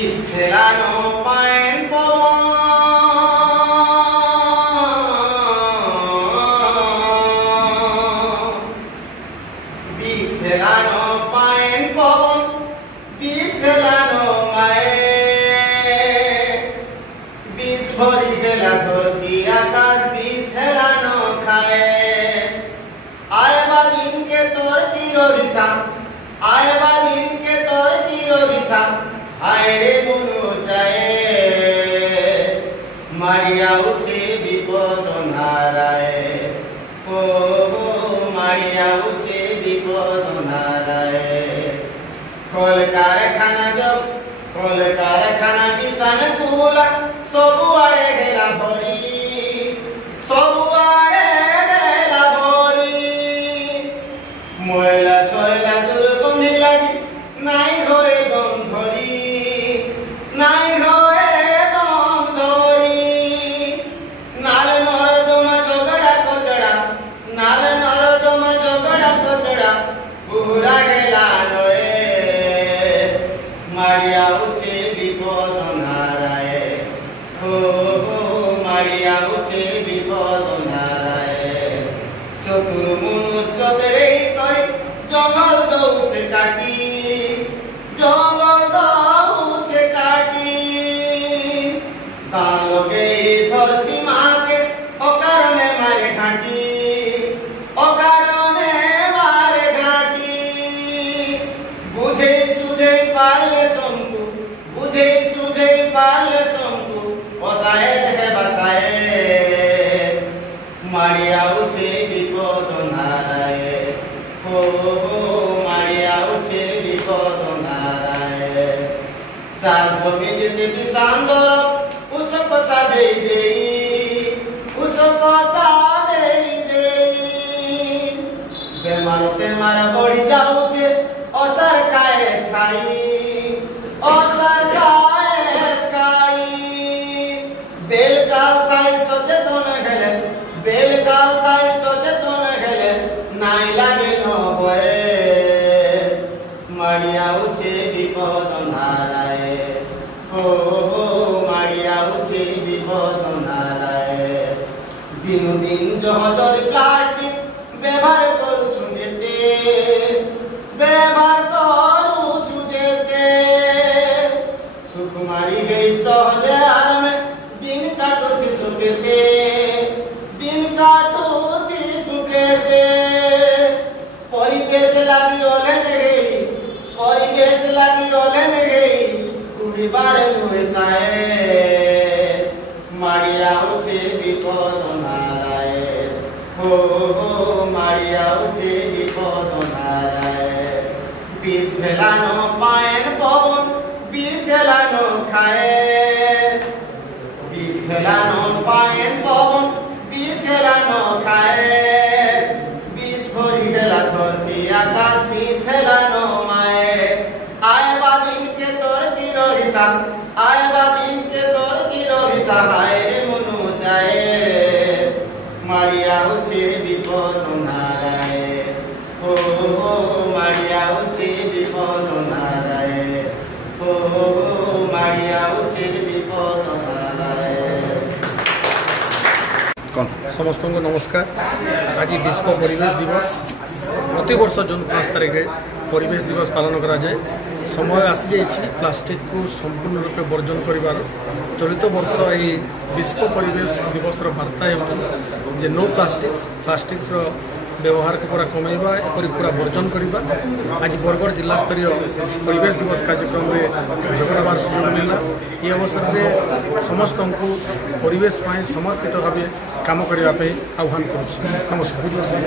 বিষ ফেলানো পায়েন বিষ ফেলানো পায়েন পবন বিষ ফেলানো মায়ে বিষ ভরি ফেলা ধরতি আকাশ বিষ ফেলানো খায় আয়বা দিনকে তোর তিরোহিতা আয়বা দিনকে তোর তিরোহিতা আয় রে মনু চায় মারিয়া উঠে বিপদ নারায় ও মারিয়া উঠে বিপদ নারায় কল কারখানা বিছান কুলা ସବୁଆଡେ ହେଲା ଭରି ସବୁଆଡେ ହେଲା ଭରି ময়লা ছয়লা দুর্গন্ধি লাগি নাই হয়ে দম ধরি নাই হয়ে দম ধরি নাল নরদমা জগড়া কচড়া নাল নরদমা জগড়া কচড়া পুরা গেলা নয়ে মারিয়া উঠে বিপদ নারায় ও মারিয়া উঠে বিপদ নারায় চতুর্মুনুষ্ঠতে করে জঙ্গল দৌছে কাটি জঙ্গল দৌছে কাটি তা লগে ধরতি মাকে অকারণে মারে ঘাটি অকারণে মারে ঘাটি বুঝে সুঝে পারলে শঙ্কু বুঝে সুঝে পারলে শঙ্কু বসায়ে দেখে বসায়ে মারিয়া উঠে বিপদ নারায় ও মারিয়া উঠে বিপদ নারায় চাষ জমি যেতে বিশান্দর উস কষা দেই দেই উস কষা দেই দেই বেমার সে মারা বড়ি যাউছে অসার খায়ে খাই অসার খায়ে খাই বেল কাল তাই সচেতন গেলে বেল কাল তাই সচেতন গেলে নাই লাগে নবয়ে মারিয়া উঠে বিপদ নারায় ও মারিয়া উঠে বিপদ নারায় দিন দিন জহজর প্লাস্টিক ব্যবহার করছু যেতে ব্যবহার করছু যেতে সুকুমারী গই সহজে আরামে দিন কাটুতি সুখেতে দিন কাটুতি সুখেতে পরিবেশ লাগি ওলে নেই পরিবেশ লাগি ওলে নেই কুড়িবারে নুয়ে সায়ে মারিয়া উঠে বিপদ নারায় ও মারিয়া উঠে বিপদ নারায় বিষ ফেলানো পায়েন পবন বিষ ফেলানো খায় বিষ ফেলানো পায়েন পবন বিষ ফেলানো খায় বিষ ভরি গেলা ধরতি আকাশ বিষ ফেলানো মায়ে আয়বা দিনকে তোর তিরোহিতা আয়বা দিনকে তোর তিরোহিতা হায় রে মনু যায় মারিয়া উঠে বিপদ নারায় ও মারিয়া উঠে বিপদ নারায় ও মারিয়া উঠে বিপদ নারায়। समस्त नमस्कार। आज विश्व परिवेश दिवस प्रति वर्ष जून 5 तारिख परिवेश दिवस पालन करा जाए। समय आसी जाइए प्लास्टिक को संपूर्ण रूपे वर्जन कर चलित वर्ष ये विश्व परिवेश दिवस वार्ता है नो प्लास्टिक्स व्यवहार को पूरा कमेवा एपरी पूरा वर्जन करवा। आज बरगढ़ जिला स्तरीय परिवेश दिवस कार्यक्रम में जोगदार सुजोग मिलला। ये अवसर में समस्त को परिवेश समर्पित भाव काम करने आह्वान करुँ। नमस्कार।